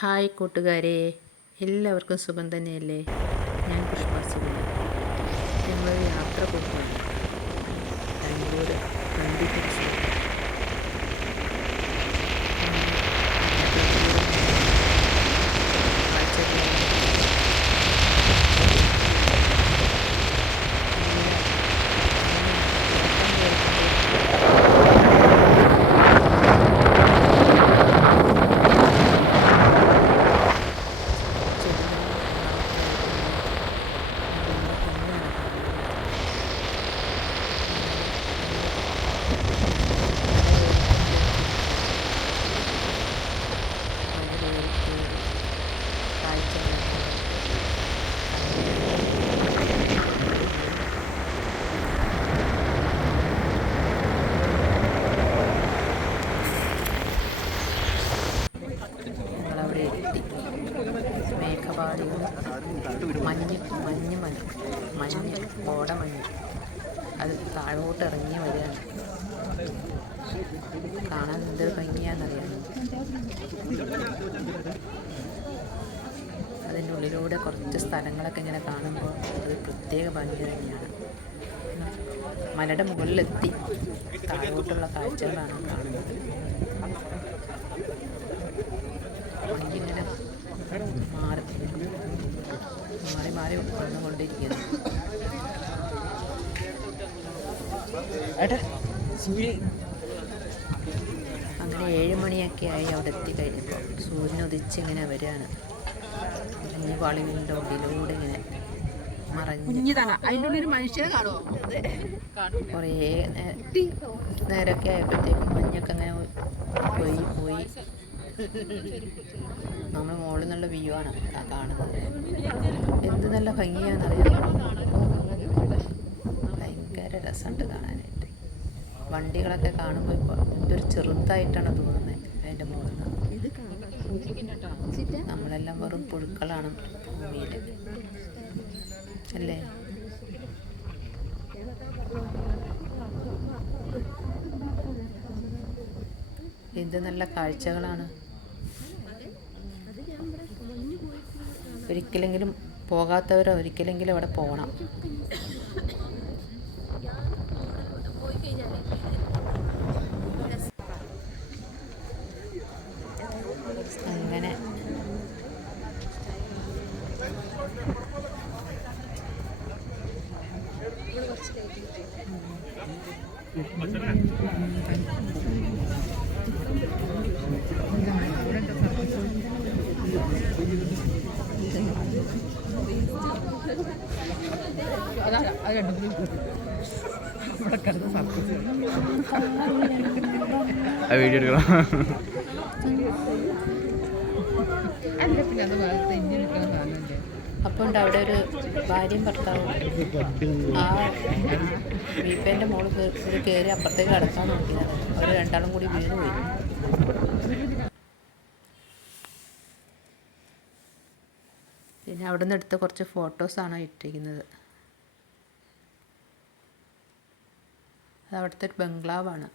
Hi കൂട്ടുകാരെ, എല്ലാവർക്കും സുഖം തന്നെയല്ലേ? ഞാൻ പുഷ്പ സുഖം. ഞങ്ങളൊരു യാത്ര പോകുകയാണ്. ബാംഗ്ലൂർ ബന്ദിപ്പൂർ മേഘപാളികൾ, മഞ്ഞ് കോടമഞ്ഞ് അത് താഴോട്ട് ഇറങ്ങി വരികയാണ്. കാണാൻ എന്തൊരു ഭംഗിയാണെന്നറിയാമോ? അതിൻ്റെ ഉള്ളിലൂടെ കുറച്ച് സ്ഥലങ്ങളൊക്കെ ഇങ്ങനെ കാണുമ്പോൾ അത് പ്രത്യേക ഭംഗി തന്നെയാണ്. മലയുടെ മുകളിലെത്തി താഴോട്ടുള്ള കാഴ്ചകളാണ് കാണുന്നത്. മഞ്ഞിങ്ങനെ മാറി മാറി വന്നുകൊണ്ടിരിക്കുന്നു. അങ്ങനെ 7 മണിയൊക്കെ ആയി അവിടെ എത്തിക്കഴിഞ്ഞപ്പോൾ സൂര്യൻ ഉദിച്ചിങ്ങനെ വരികയാണ്. മഞ്ഞ് പാളികളുടെ ഉള്ളിലൂടെ ഇങ്ങനെ കുറേ നേരമൊക്കെ ആയപ്പോഴത്തേക്കും മഞ്ഞൊക്കെ അങ്ങനെ പോയി നമ്മൾ മുകളിൽ നിന്നുള്ള വ്യൂ ആണ് കാണുന്നത്. എന്ത് നല്ല ഭംഗിയാണെന്നറിയാം. ഭയങ്കര രസമുണ്ട് കാണാനായിട്ട്. വണ്ടികളൊക്കെ കാണുമ്പോൾ ഇപ്പോൾ എന്തൊരു ചെറുതായിട്ടാണ് തോന്നുന്നത് അതിൻ്റെ മുകളിൽ നിന്ന്. നമ്മളെല്ലാം വെറും പുഴുക്കളാണ് ഭൂമിയിൽ, അല്ലേ? എന്ത് നല്ല കാഴ്ചകളാണ്. ഒരിക്കലെങ്കിലും പോകാത്തവരോ ഒരിക്കലെങ്കിലും അവിടെ പോകണം. അങ്ങനെ വീഡിയോ എടുക്കണം. അപ്പോൾ ഉണ്ട് അവിടെ ഒരു ഭാര്യയും ഭർത്താവും. ആ വീപ്പേൻ്റെ മോള് കയറി അപ്പുറത്തേക്ക് കടക്കാൻ നോക്കിയതാണ്. അവർ രണ്ടാളും കൂടി വീണ് പോയി. പിന്നെ അവിടെ നിന്ന് എടുത്ത കുറച്ച് ഫോട്ടോസാണ് ഇട്ടിരിക്കുന്നത്. അത് അവിടുത്തെ ഒരു ബംഗ്ലാവാണ്.